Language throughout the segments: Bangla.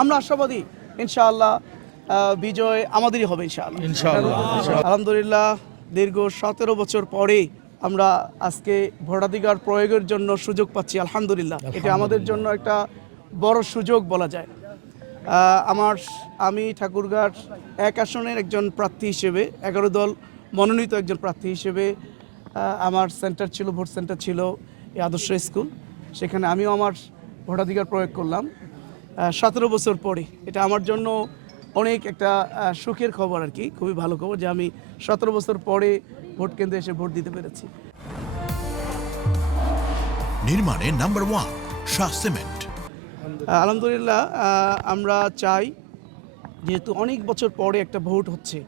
আমরা আশাবাদী ইনশাআল্লাহ বিজয় আমাদেরই হবে ইনশাআল্লাহ। আলহামদুলিল্লাহ দীর্ঘ 17 বছর পরে আমরা আজকে ভোটাধিকার প্রয়োগের জন্য সুযোগ পাচ্ছি আলহামদুলিল্লাহ। এটা আমাদের জন্য একটা বড় সুযোগ বলা যায়। আমি ঠাকুরগাঁর 1 আসনের একজন প্রার্থী হিসেবে 11 দল মনোনীত একজন প্রার্থী হিসেবে আমার সেন্টার ছিল, ভোট সেন্টার ছিল এই আদর্শ স্কুল। সেখানে আমিও আমার ভোটাধিকার প্রয়োগ করলাম 17 বছর পরে। এটা আমার জন্য অনেক একটা সুখের খবর আর কি, খুবই ভালো খবর যে আমি 17 বছর পরে ভোট কেন্দ্রে এসে ভোট দিতে পেরেছি। নির্মাণে নাম্বার 1 শাহ সিমেন্ট। আলহামদুলিল্লাহ আমরা চাই যেহেতু অনেক বছর পরে একটা ভোট হচ্ছে,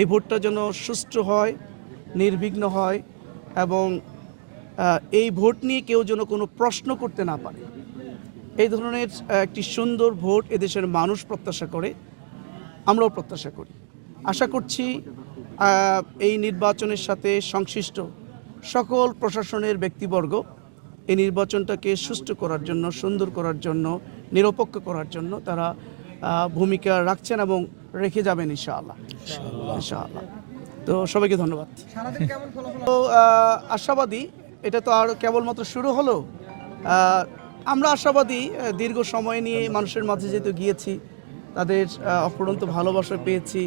এই ভোটটা যেন সুষ্ঠু হয়, নির্বিঘ্ন হয় এবং এই ভোট নিয়ে কেউ যেন কোনো প্রশ্ন করতে না পারে। এই ধরনের একটি সুন্দর ভোট এদেশের মানুষ প্রত্যাশা করে, আমরাও প্রত্যাশা করি। আশা করছি এই নির্বাচনের সাথে সংশ্লিষ্ট সকল প্রশাসনের ব্যক্তিবর্গ এই নির্বাচনটাকে সুষ্ঠু করার জন্য, সুন্দর করার জন্য, নিরপেক্ষ করার জন্য তারা ভূমিকা রাখছেন এবং রেখে যাবেন ইনশাআল্লাহ। ইনশাআল্লাহ। তো সবাইকে ধন্যবাদ। তো আশাবাদী, এটা তো আর কেবলমাত্র শুরু হলো। আমরা আশাবাদী, দীর্ঘ সময় নিয়ে মানুষের মাঝে যেহেতু গিয়েছি, তাদের অফুরন্ত ভালোবাসা পেয়েছি।